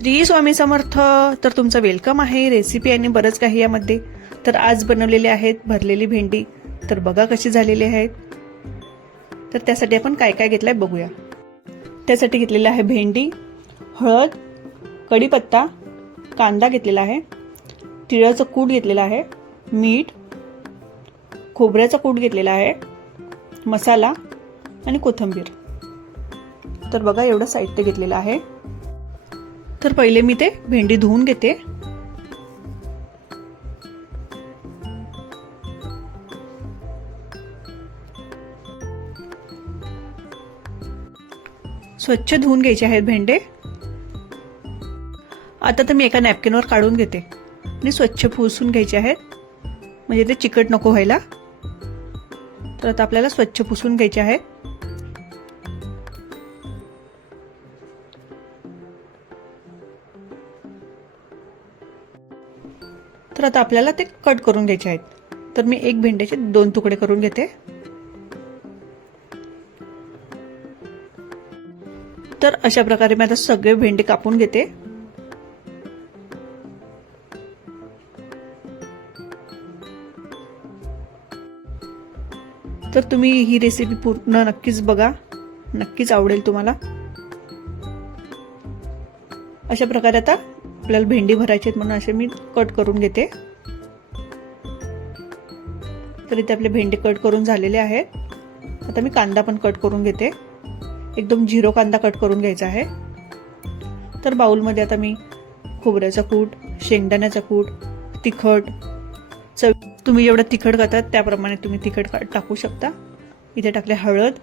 श्री स्वामी समर्थ. तर तुमचं वेलकम आहे. रेसिपी आणि बरंच काही यामध्ये. तर आज बनवलेले आहेत भरलेली भेंडी. तर बघा कशी झालेली आहेत. तर त्यासाठी आपण काय काय घेतलंय बघूया. त्यासाठी घेतलेलं आहे भेंडी, हळद, कढीपत्ता, कांदा घेतलेला आहे, तिळाचं कूट घेतलेला आहे, मीठ, खोबऱ्याचा कूट घेतलेला आहे, मसाला आणि कोथिंबीर. तर बघा एवढं साहित्य घेतलेलं आहे. तर पहिले मी ते भेंडी धुवून घेते. स्वच्छ धुवून घ्यायचे आहेत भेंडे. आता तर मी एका नॅपकिनवर काढून घेते आणि स्वच्छ पुसून घ्यायचे आहेत, म्हणजे ते चिकट नको व्हायला. तर आता आपल्याला स्वच्छ पुसून घ्यायचे आहेत. तर आता आपल्याला ते कट करून घ्यायचे आहेत. तर मी एक भेंड्याचे 2 तुकडे करून घेते. तर अशा प्रकारे मी आता सगळे भेंडे कापून घेते. तर तुम्ही ही रेसिपी पूर्ण नक्कीच बघा, नक्कीच आवडेल तुम्हाला. अशा प्रकारे आता आपल्याला भेंडी भरायची आहेत म्हणून असे मी कट करून घेते. तर इथे आपले भेंडी कट करून झालेले आहेत. आता मी कांदा पण कट करून घेते. एकदम 0 कांदा कट करून घ्यायचा आहे. तर बाउलमध्ये आता मी खोबऱ्याचा कूट, शेंगदाण्याचा कूट, तिखट, तुम्ही जेवढं तिखट खातात त्याप्रमाणे तुम्ही तिखट टाकू शकता. इथे टाकले हळद,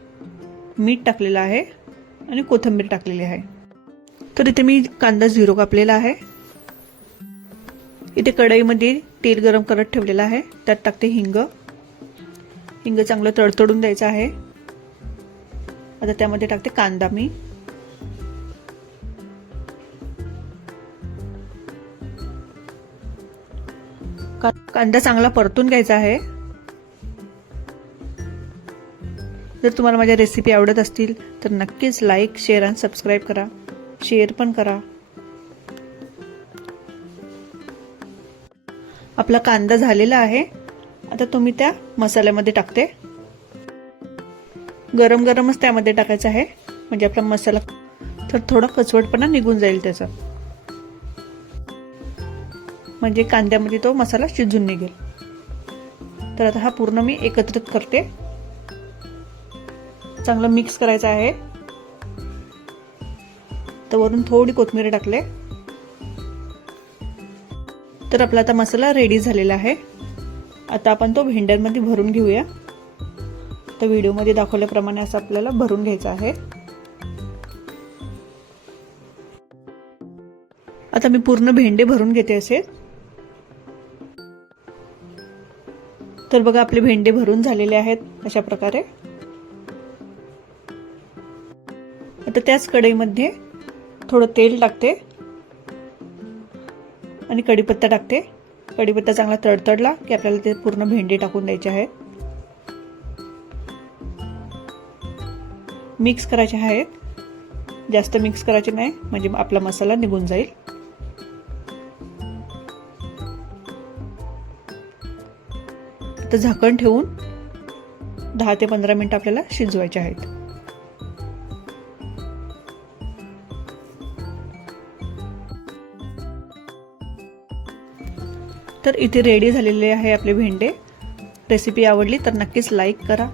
मीठ टाकलेलं आहे आणि कोथिंबीर टाकलेली आहे. तर इथे मी कांदा 0 कापलेला आहे. इथे कढईमध्ये तेल गरम करत ठेवलेलं आहे. त्यात टाकते हिंग. हिंग चांगलं तडतडून द्यायचं आहे. आता त्यामध्ये टाकते कांदा. मी कांदा चांगला परतून घ्यायचा आहे. जर तुम्हाला माझ्या रेसिपी आवडत असतील तर नक्कीच लाईक, शेअर आणि सबस्क्राईब करा. शेअर पण करा. आपला कांदा झालेला आहे. आता तुम्ही त्या मसाल्यामध्ये टाकते. गरम गरमच त्यामध्ये टाकायचं आहे, म्हणजे आपला मसाला तर थोडा कचवटपणा निघून जाईल त्याचा, म्हणजे कांद्यामध्ये तो मसाला शिजून निघेल. तर आता हा पूर्ण मी एकत्रित करते. चांगलं मिक्स करायचं आहे. तर वरून थोडी कोथिंबीर टाकले. तर आपला आता मसाला रेडी झालेला आहे. आता आपण तो भेंड्यांमध्ये भरून घेऊया. तर व्हिडिओमध्ये दाखवल्याप्रमाणे असं आपल्याला भरून घ्यायचं आहे. आता मी पूर्ण भेंडे भरून घेते असे. तर बघा आपले भेंडे भरून झालेले आहेत अशा प्रकारे. आता त्याच कढईमध्ये थोडं तेल टाकते आणि कढीपत्ता टाकते. कढीपत्ता चांगला तडतडला की आपल्याला ते पूर्ण भेंडे टाकून द्यायचे आहेत. मिक्स करायचे आहेत. जास्त मिक्स करायचे नाही, म्हणजे आपला मसाला निघून जाईल. आता झाकण ठेवून 10 ते 15 मिनिटं आपल्याला शिजवायचे आहेत. तर इथे रेडी झालेले आहे आपले भेंडे. रेसिपी आवडली तर नक्कीच लाईक करा,